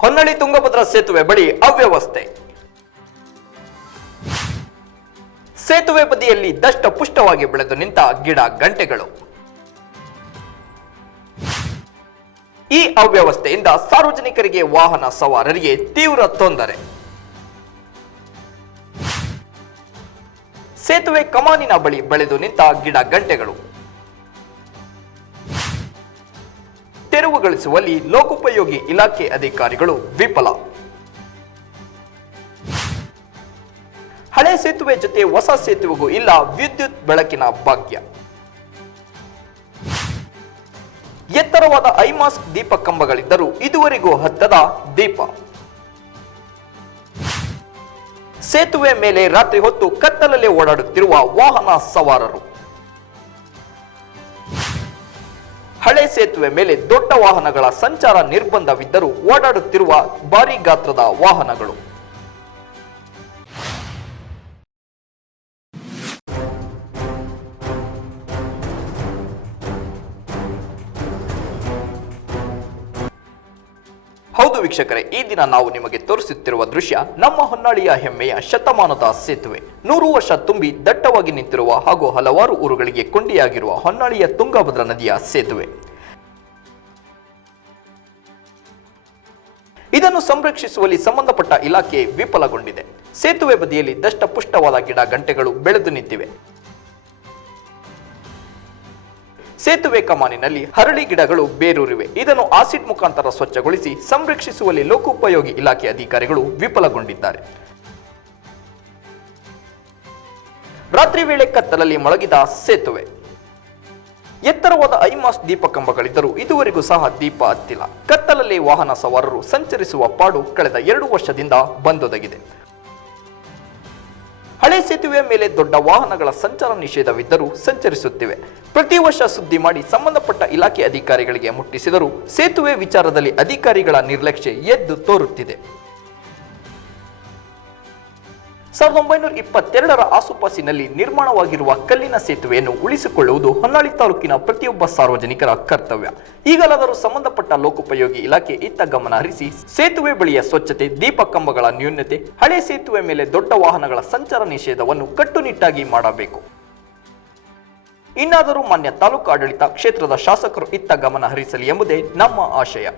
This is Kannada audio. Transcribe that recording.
ಹೊನ್ನಳಿ ತುಂಗಭದ್ರಾ ಸೇತುವೆ ಬಳಿ ಅವ್ಯವಸ್ಥೆ. ಸೇತುವೆ ಬದಿಯಲ್ಲಿ ದಷ್ಟ ಪುಷ್ಟವಾಗಿ ಬೆಳೆದು ನಿಂತ ಗಿಡ ಗಂಟೆಗಳು. ಈ ಅವ್ಯವಸ್ಥೆಯಿಂದ ಸಾರ್ವಜನಿಕರಿಗೆ ವಾಹನ ಸವಾರರಿಗೆ ತೀವ್ರ ತೊಂದರೆ. ಸೇತುವೆ ಕಮಾನಿನ ಬಳಿ ಬೆಳೆದು ನಿಂತ ಗಿಡ ಗಂಟೆಗಳು. ತೆರವುಗೊಳಿಸುವಲ್ಲಿ ಲೋಕೋಪಯೋಗಿ ಇಲಾಖೆ ಅಧಿಕಾರಿಗಳು ವಿಫಲ. ಹಳೆ ಸೇತುವೆ ಜೊತೆ ಹೊಸ ಸೇತುವೆಗೂ ಇಲ್ಲ ವಿದ್ಯುತ್ ಬೆಳಕಿನ ಭಾಗ್ಯ. ಎತ್ತರವಾದ ಐಮಾಸ್ಕ್ ದೀಪ ಕಂಬಗಳಿದ್ದರೂ ಇದುವರೆಗೂ ಹತ್ತದ ದೀಪ. ಸೇತುವೆ ಮೇಲೆ ರಾತ್ರಿ ಹೊತ್ತು ಕತ್ತಲಲ್ಲಿ ಓಡಾಡುತ್ತಿರುವ ವಾಹನ ಸವಾರರು. ಹಳೆ ಸೇತುವೆ ಮೇಲೆ ದೊಡ್ಡ ವಾಹನಗಳ ಸಂಚಾರ ನಿರ್ಬಂಧವಿದ್ದರೂ ಓಡಾಡುತ್ತಿರುವ ಭಾರಿ ಗಾತ್ರದ ವಾಹನಗಳು. ಹೌದು ವೀಕ್ಷಕರೇ, ಈ ದಿನ ನಾವು ನಿಮಗೆ ತೋರಿಸುತ್ತಿರುವ ದೃಶ್ಯ ನಮ್ಮ ಹೊನ್ನಾಳಿಯ ಹೆಮ್ಮೆಯ ಶತಮಾನದ ಸೇತುವೆ. ನೂರು ವರ್ಷ ತುಂಬಿ ದಟ್ಟವಾಗಿ ನಿಂತಿರುವ ಹಾಗೂ ಹಲವಾರು ಊರುಗಳಿಗೆ ಕೊಂಡಿಯಾಗಿರುವ ಹೊನ್ನಾಳಿಯ ತುಂಗಭದ್ರಾ ನದಿಯ ಸೇತುವೆ. ಇದನ್ನು ಸಂರಕ್ಷಿಸುವಲ್ಲಿ ಸಂಬಂಧಪಟ್ಟ ಇಲಾಖೆ ವಿಫಲಗೊಂಡಿದೆ. ಸೇತುವೆ ಬದಿಯಲ್ಲಿ ದಷ್ಟಪುಷ್ಟವಾದ ಗಿಡ ಗಂಟೆಗಳು ಬೆಳೆದು ನಿಂತಿವೆ. ಸೇತುವೆ ಕಮಾನಿನಲ್ಲಿ ಹರಳಿ ಗಿಡಗಳು ಬೇರೂರಿವೆ. ಇದನ್ನು ಆಸಿಡ್ ಮುಖಾಂತರ ಸ್ವಚ್ಛಗೊಳಿಸಿ ಸಂರಕ್ಷಿಸುವಲ್ಲಿ ಲೋಕೋಪಯೋಗಿ ಇಲಾಖೆ ಅಧಿಕಾರಿಗಳು ವಿಫಲಗೊಂಡಿದ್ದಾರೆ. ರಾತ್ರಿ ವೇಳೆ ಕತ್ತಲಲ್ಲಿ ಮೊಳಗಿದ ಸೇತುವೆ. ಎತ್ತರವಾದ ಐಮಾಸ್ ದೀಪ ಕಂಬಗಳಿದ್ದರೂ ಇದುವರೆಗೂ ಸಹ ದೀಪ ಹತ್ತಿಲ್ಲ. ಕತ್ತಲಲ್ಲಿ ವಾಹನ ಸವಾರರು ಸಂಚರಿಸುವ ಪಾಡು ಕಳೆದ ಎರಡು ವರ್ಷದಿಂದ ಬಂದೊದಗಿದೆ. ಹಳೆ ಸೇತುವೆಯ ಮೇಲೆ ದೊಡ್ಡ ವಾಹನಗಳ ಸಂಚಾರ ನಿಷೇಧವಿದ್ದರೂ ಸಂಚರಿಸುತ್ತಿವೆ. ಪ್ರತಿ ವರ್ಷ ಸುದ್ದಿ ಮಾಡಿ ಸಂಬಂಧಪಟ್ಟ ಇಲಾಖೆ ಅಧಿಕಾರಿಗಳಿಗೆ ಮುಟ್ಟಿಸಿದರೂ ಸೇತುವೆ ವಿಚಾರದಲ್ಲಿ ಅಧಿಕಾರಿಗಳ ನಿರ್ಲಕ್ಷ್ಯ ಎದ್ದು ತೋರುತ್ತಿದೆ. ಸಾವಿರದ ಒಂಬೈನೂರ ಇಪ್ಪತ್ತೆರಡರ ಆಸುಪಾಸಿನಲ್ಲಿ ನಿರ್ಮಾಣವಾಗಿರುವ ಕಲ್ಲಿನ ಸೇತುವೆಯನ್ನು ಉಳಿಸಿಕೊಳ್ಳುವುದು ಹೊನ್ನಾಳಿ ತಾಲೂಕಿನ ಪ್ರತಿಯೊಬ್ಬ ಸಾರ್ವಜನಿಕರ ಕರ್ತವ್ಯ. ಈಗಲಾದರೂ ಸಂಬಂಧಪಟ್ಟ ಲೋಕೋಪಯೋಗಿ ಇಲಾಖೆ ಇತ್ತ ಗಮನ ಹರಿಸಿ ಸೇತುವೆ ಬಳಿಯ ಸ್ವಚ್ಛತೆ, ದೀಪ ಕಂಬಗಳ ನ್ಯೂನ್ಯತೆ ಹಳೆ ಸೇತುವೆ ಮೇಲೆ ದೊಡ್ಡ ವಾಹನಗಳ ಸಂಚಾರ ನಿಷೇಧವನ್ನು ಕಟ್ಟುನಿಟ್ಟಾಗಿ ಮಾಡಬೇಕು. ಇನ್ನಾದರೂ ಮಾನ್ಯ ತಾಲೂಕು ಆಡಳಿತ ಕ್ಷೇತ್ರದ ಶಾಸಕರು ಇತ್ತ ಗಮನ ಹರಿಸಲಿ ಎಂಬುದೇ ನಮ್ಮ ಆಶಯ.